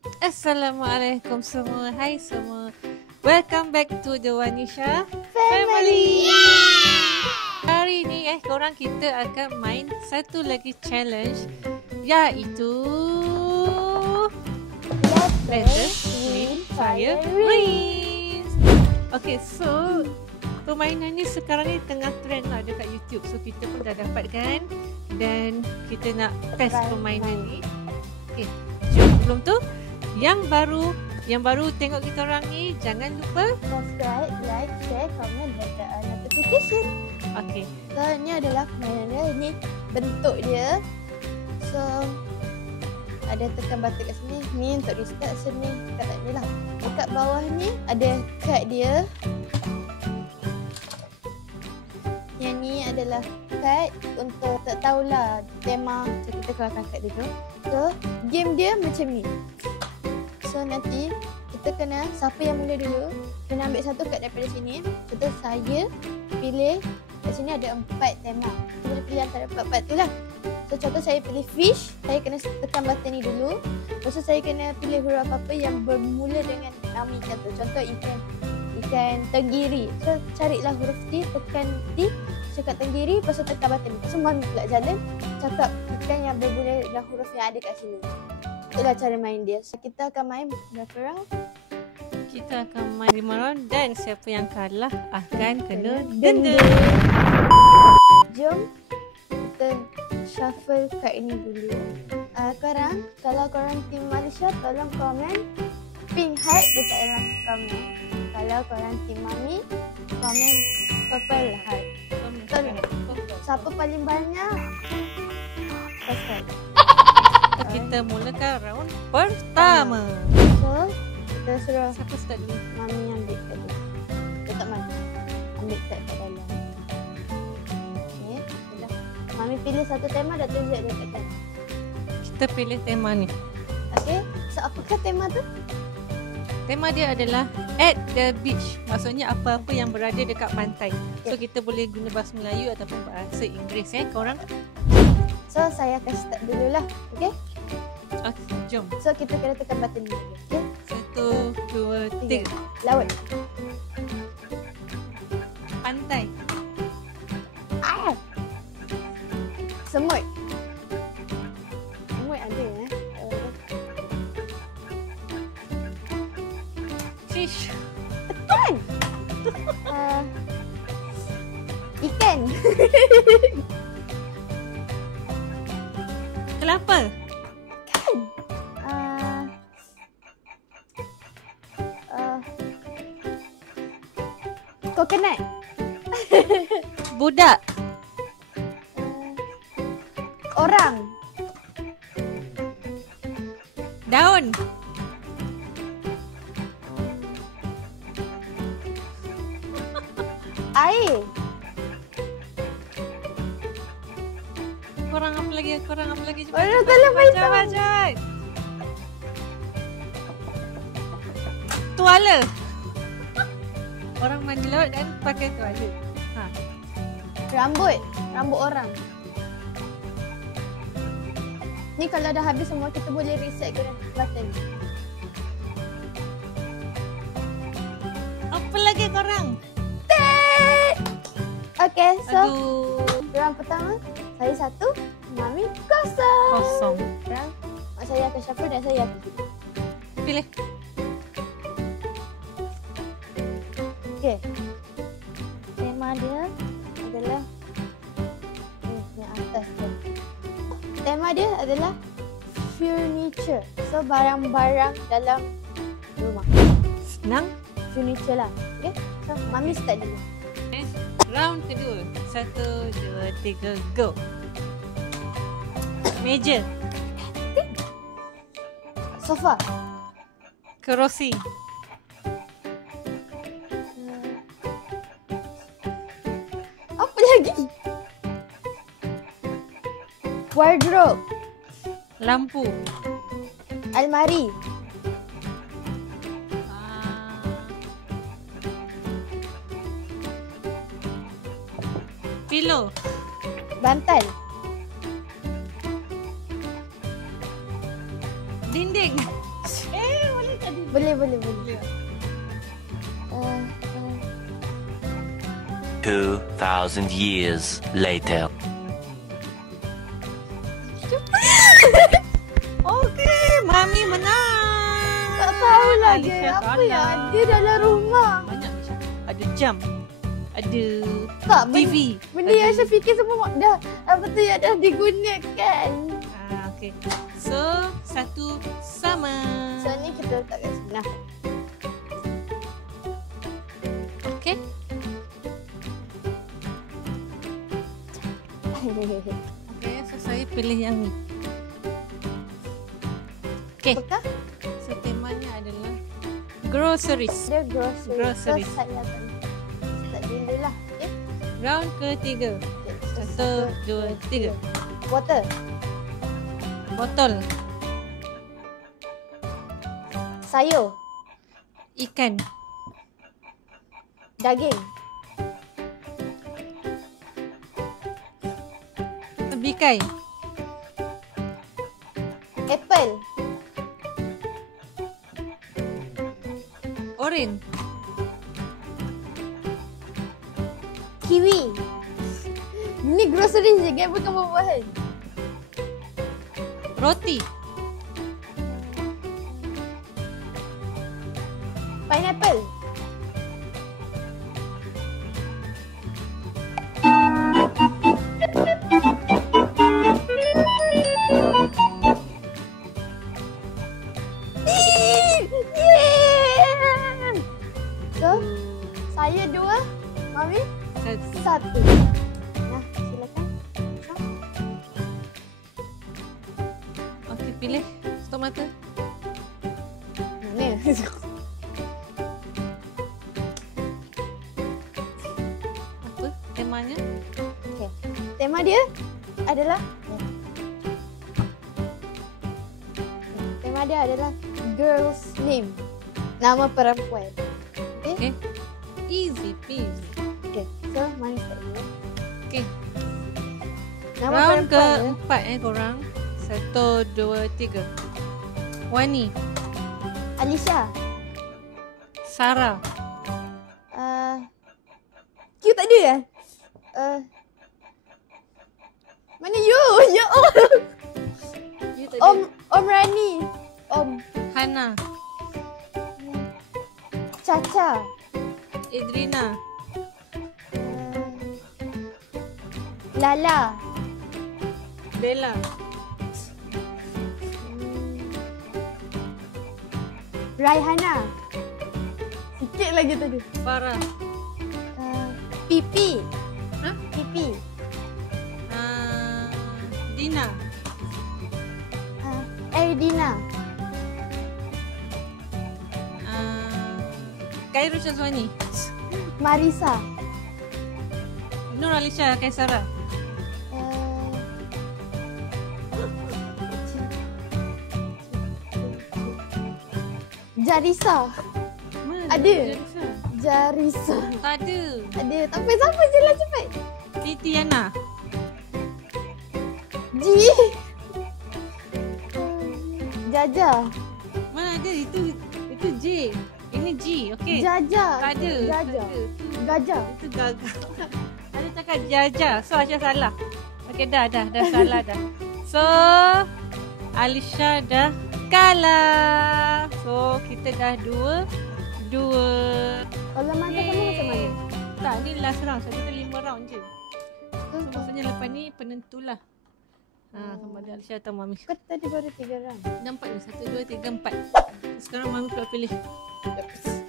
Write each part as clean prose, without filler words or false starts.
Assalamualaikum semua. Hai semua. Welcome back to the Wanisha Family. Hari ni korang kita akan main satu lagi challenge, iaitu Let us win fire rings. Okay, so permainan ni sekarang ni tengah trend lah dekat YouTube. So kita pun dah dapat kan, dan kita nak test permainan ni. Okay, jom. Sebelum tu, yang baru tengok kita orang ni, jangan lupa subscribe, like, share, komen dan tekan notification. Okay. So ni adalah permainan dia. Ini bentuk dia. So ada tekan button kat sini. Ni untuk restart sini. Dekat ni lah. Dekat bawah ni ada kad dia. Yang ni adalah kad untuk tak tahulah tema. So kita keluarkan kad dia tu. So game dia macam ni. So nanti kita kena, siapa yang mula dulu kena ambil satu kad daripada sini. Contoh saya pilih, kat sini ada 4 tema. Kita kena pilih antara 4 tu lah. So contoh saya pilih fish, saya kena tekan button ni dulu. Lepas tu saya kena pilih huruf apa yang bermula dengan nama ikan tu. Contoh ikan tenggiri. So carilah huruf T, tekan T, cakap tenggiri, lepas tu tekan button ni. So mami pula jalan cakap ikan yang bermula dengan huruf yang ada kat sini. Itulah cara main dia. So, kita akan main berapa round? Kita akan main 5 round dan siapa yang kalah akan kena denda. Jom kita shuffle kad ini dulu. Korang, kalau korang tim Malaysia, tolong komen pink heart dekat dalam komen. Kalau korang tim Mami, komen purple heart. Siapa paling banyak subscribe. Kita mulakan round pertama. So, kita suruh Siapa start dulu? Mami ambil kat tu. Dekat mana? Ambil kat dalam. Okay, sudah. Mami pilih satu tema dah tunjuk dekat kan. Kita pilih tema ni. Okay, so apakah tema tu? Tema dia adalah at the beach. Maksudnya apa-apa yang berada dekat pantai. So kita boleh guna bahasa Melayu ataupun bahasa Inggeris korang. So saya akan start dululah. Okay? Okay, jom. So kita kena tekan button ni. Okay? 1, 2, 3. Laut. Pantai. Semut. Semut ada Fish. Tekan. Ikan. Kelapa. Coconut. Budak. Orang. Daun. Air. Korang apa lagi? Cepat. Orang tak Cepat. Tuala. Orang mandi laut dan pakai tuala. Rambut. Rambut orang. Ni kalau dah habis semua, kita boleh reset ke button. Apa lagi korang? Okay, so Aduh. round pertama saya 1, Mami kosong. Round mak saya akan shuffle dan saya akan Pilih. Okay. Tema dia adalah yang atas tu. Tema dia adalah furniture. So barang-barang dalam rumah. Senang. Furniture lah. Okay. So Mami start dulu. Round kedua. 1, 2, 3, go. Meja. Sofa. Kerusi. Apa lagi? Wardrobe. Lampu. Almari. Pillow. Bantal. Dinding. Boleh. Boleh. 2,000 years later. Okey, Mami menang. Tak tahulah Alisha dia apa kalah. yang ada dalam rumah. Banyak Alisha. Ada jam. Ada Tak, TV. Benda yang saya fikir semua dah apa tu yang dah digunakan. Okey. So, satu sama. So ni kita letak kat sini. Nah. Okey. Okey, so saya pilih yang ni. Okey. Apakah? So, temanya adalah groceries. Dia grocery. Groceries. So saya akan start dulu lah. Okay. Round ketiga. Okay. So, 1, 2, 3. Water. Botol. Sayur. Ikan. Daging. Tebikai. Apple. Oren. Kiwi. Ni grocery je kan, bukan buah-buahan. Roti. Pineapple. So, saya 2, Mami 1. Nah, silakan. Okey, pilih. Stop mata. Mana? Apa temanya? Okay. Tema dia adalah girl's name. Nama perempuan. Okay? Okey. Easy peasy. Okay. So, Mami start dulu. Okey. Nama Round perempuan dia. keempat korang. 1, 2, 3. Wani. Alisha. Sarah. Q tak ada ya? Mana you? Ya Allah. You tak ada. Om Rani. Om Hana. Caca. Idrina. Lala. Bella. Raihana. Sikit lagi tadi. Farah. Pipi. Hah? Pipi. Dina. Erdina. Khairul Syazwani. Marisa. Nur Alisha Kaisara. Jarisa. Mana Ada. Jarisa? Jarisa. Tak ada. Ada. Tapi siapa je lah cepat. Titiana. G. Jaja. Mana ada? Itu J. Ini G. Okey. Jaja. Tak ada. Jaja. Tak ada. Gajah. Itu gagal. Ada cakap Jaja. So Aisyah salah. Okey dah salah dah. So Alisha dah kalah. So kita dah 2-2. Kalau mata kamu macam mana? Tak, ni last round. So kita 5 round je. So maksudnya lepas ni penentulah. Sama ada Alisha atau Mami. Kau tadi baru 3 round. Nampak ni 1, 2, 3, 4. Sekarang Mami pula pilih.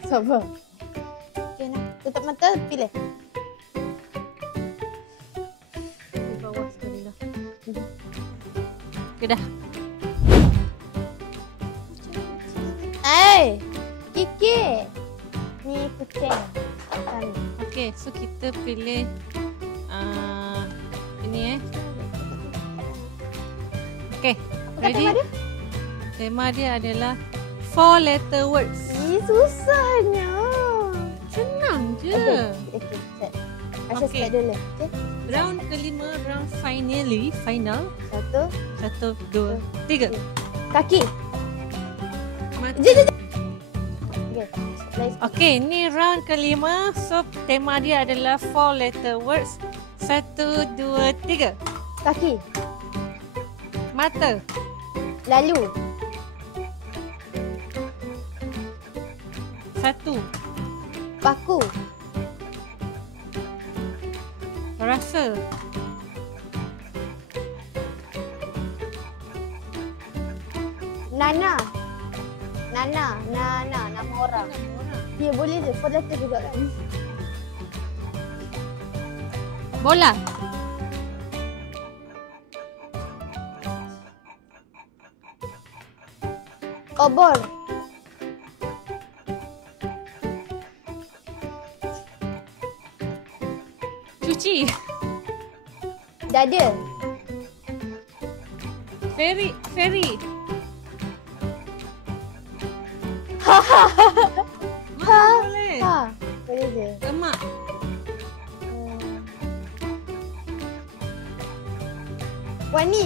Sabar. Okay, nak tutup mata, pilih. Di bawah sekali lah. Okay dah. Kiki. Ni kucing. Kami. Okay, so kita pilih ini Okay, Apa ready? tema dia? Tema dia adalah 4 letter words. Susahnya. Senang je. Okay, set. Aisyah Okay. start dulu. Okay. Round kelima, round final. 1, 1, 2, 3. kaki. Mata. Je. Okay, ni round kelima. So, tema dia adalah 4 letter words. 1, 2, 3. Kaki. Mata. Lalu. 1. Paku. Rasa. Nana. Nama orang. Ya, boleh je. 4 letter juga kan. Bola. Obor. Cuci. Dada. Feri. Boleh. Ha. Boleh je. Lemak. Wani.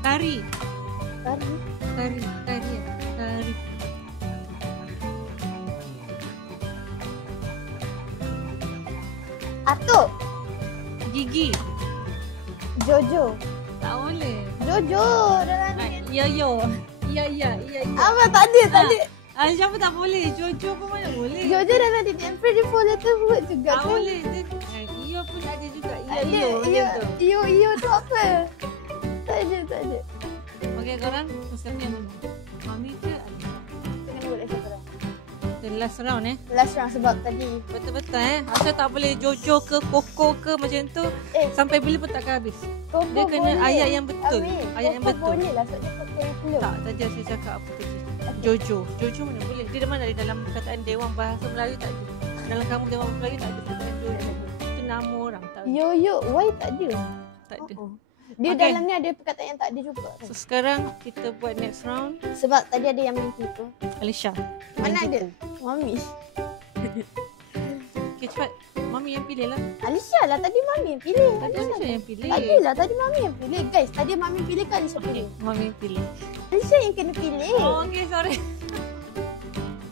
Tari. Tari. Tari. Atuk. Gigi. Jojo. Tak boleh. Jojo. Dalam ni. Yo. Ya. Apa tak ada. Siapa tak boleh? Jojo pun mana boleh? Jojo dalam ni. Pretty 4 letter word juga Tak kan. boleh. Iyo pun ada juga. Iyo tu apa? Tak ada. Okey, korang siapa yang menang? Mami ke Alisha? Kena buat lagi korang. The last round Last round sebab tadi. Betul-betul Asal tak boleh Jojo ke Koko ke macam tu. Sampai bila pun takkan habis. Koko Dia kena boleh. ayat yang betul. Amin. Ayat yang Koko betul. boleh lah sebab dia pakai flow. Tak, tadi saya cakap apa tadi? Jojo mana boleh? Dia mana ada dalam perkataan Dewan Bahasa Melayu tak ada. Dalam kamus Dewan Bahasa Melayu tak ada perkataan Jojo. Itu nama orang tak ada. Yo, why tak ada? Tak ada. Dia Okay. dalam ni ada perkataan yang tak ada juga. So sekarang kita buat next round. Sebab tadi ada yang main tipu. Alisha. Mana main ada? tipu. Mami. Okay, cepat. Mami yang pilih lah. Alisha lah tadi Mami yang pilih. Tadi Alisha yang pilih. Tadi lah tadi Mami yang pilih. Guys, tadi Mami pilih kan Alisha Okay, pilih. Mami yang pilih. Alisha yang kena pilih. Oh, okay, sorry.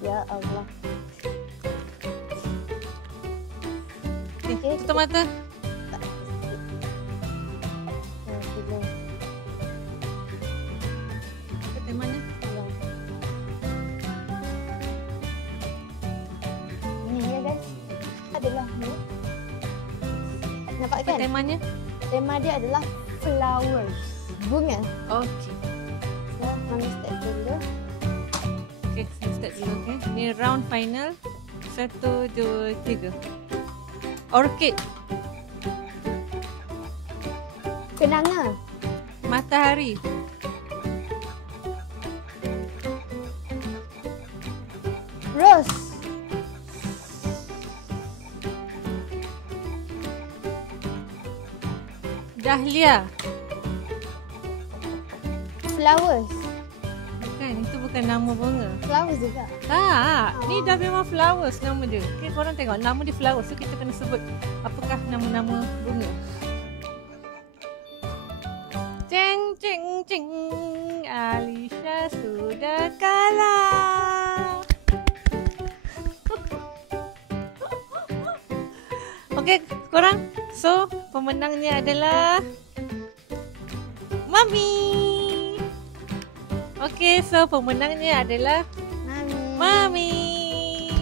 Ya Allah. Okay, tutup mata. Kata mana? Ni ya guys. Adalah ni. Nampak kan? Temanya? Tema dia adalah flowers. Bunga. Okay. So, Mami start dulu. Okay, saya start dulu. Okay. Ni round final. 1, 2, 3. Orchid. Kenanga. Matahari. Rose. Dahlia. Flowers. Bukan, itu bukan nama bunga. Flowers juga. Tak, ni dah memang flowers nama dia. Okay, korang tengok nama dia flowers. So, kita kena sebut apakah nama-nama bunga. Ceng, ceng, ceng. Alisha sudah kalah. Okay, korang. So, pemenangnya adalah Mami. Okay, so pemenangnya adalah Mami.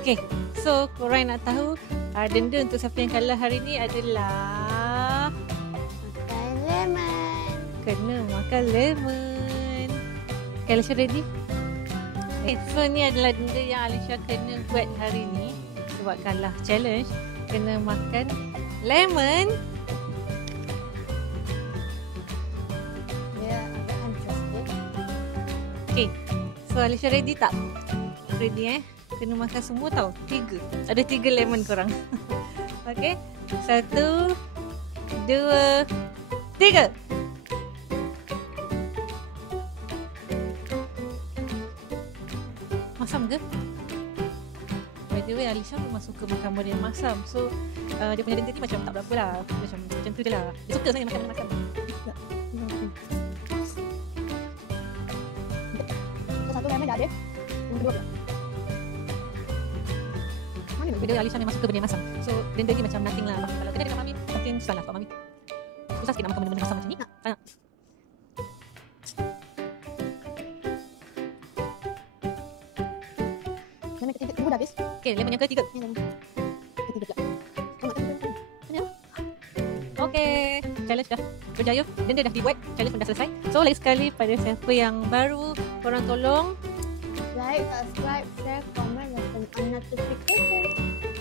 Okay, so korang nak tahu denda untuk siapa yang kalah hari ni adalah Makan lemon. kena makan lemon. Okay, Alisha ready? Okay, so ni adalah denda yang Alisha kena buat hari ni sebab kalah challenge. Kena makan lemon. Dia agak hancur sikit. Okay, so Alisha ready tak? Ready Kena makan semua tau. 3. Ada 3 lemon korang. Okay, 1, 2, 3. Masam ke? By the way, Alisha memang suka makan benda yang masam. So, dia punya denda ni macam tak berapa lah. Macam tu je lah. Dia suka sebenarnya makan benda masam. pertama dah ada. Yang kedua pula. Mana Benda Alisha memang suka benda yang masam. So benda ni macam nothing lah. Kalau kena dengan Mami, mungkin susah lah untuk Mami. Susah sikit nak makan benda-benda masam macam ni. Tak nak. Lemon ketiga, kedua dah habis. Okay, lemon yang ketiga. Ni lemon. Ketiga pula. Kamu tak tahu. Okay, challenge dah berjaya. Benda dah dibuat, challenge pun dah selesai. So lagi sekali pada siapa yang baru, korang tolong Like, subscribe, share, comment dan turn on notification.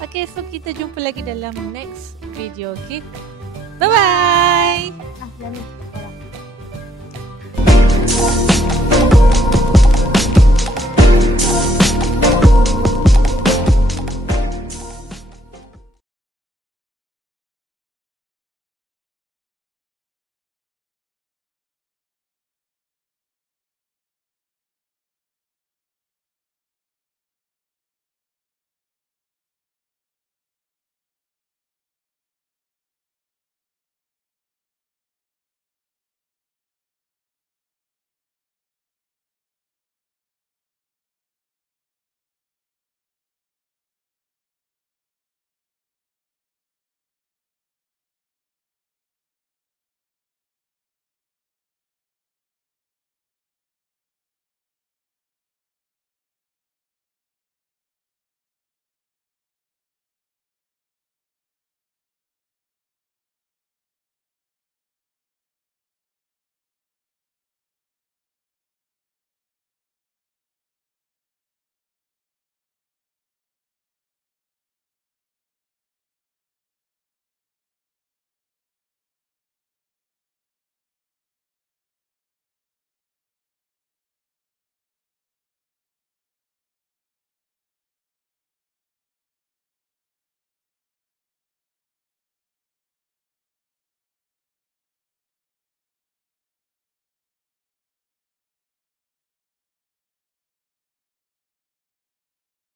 Okay, so kita jumpa lagi dalam next video. Okay, bye bye. Lemon.